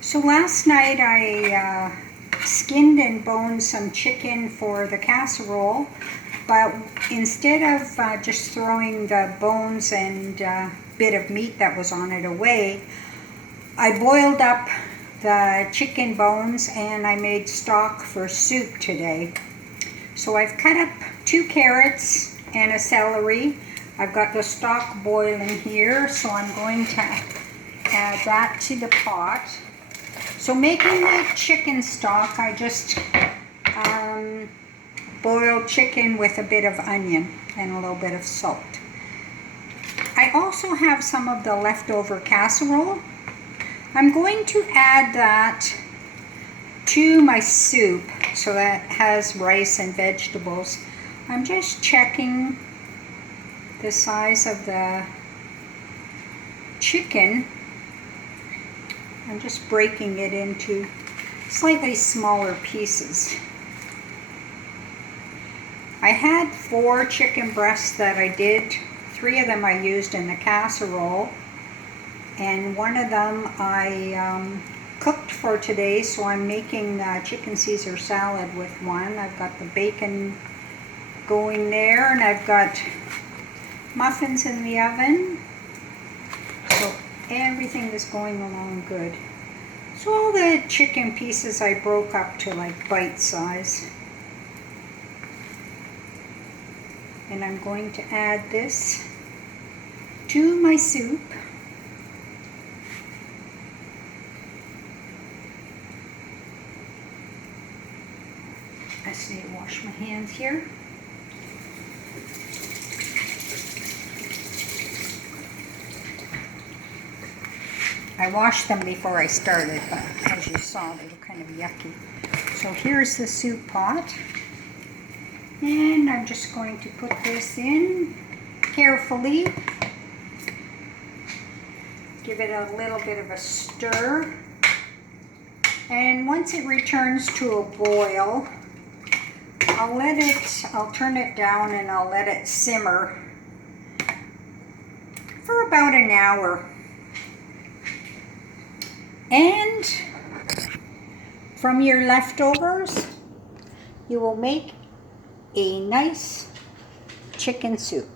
So last night I skinned and boned some chicken for the casserole, but instead of just throwing the bones and bit of meat that was on it away, I boiled up the chicken bones and I made stock for soup today. So I've cut up 2 carrots and a celery. I've got the stock boiling here, so I'm going to add that to the pot. So making the chicken stock, I just boiled chicken with a bit of onion and a little bit of salt. I also have some of the leftover casserole. I'm going to add that to my soup, so that has rice and vegetables. I'm just checking the size of the chicken. I'm just breaking it into slightly smaller pieces. I had 4 chicken breasts that I did. 3 of them I used in the casserole, and one of them I cooked for today, so I'm making chicken Caesar salad with one. I've got the bacon going there, and I've got muffins in the oven. So everything is going along good. So all the chicken pieces I broke up to like bite size. And I'm going to add this to my soup. I just need to wash my hands here. I washed them before I started, but as you saw, they were kind of yucky. So here's the soup pot. And I'm just going to put this in carefully. Give it a little bit of a stir. And once it returns to a boil, I'll turn it down and I'll let it simmer for about an hour. And from your leftovers, you will make a nice chicken soup.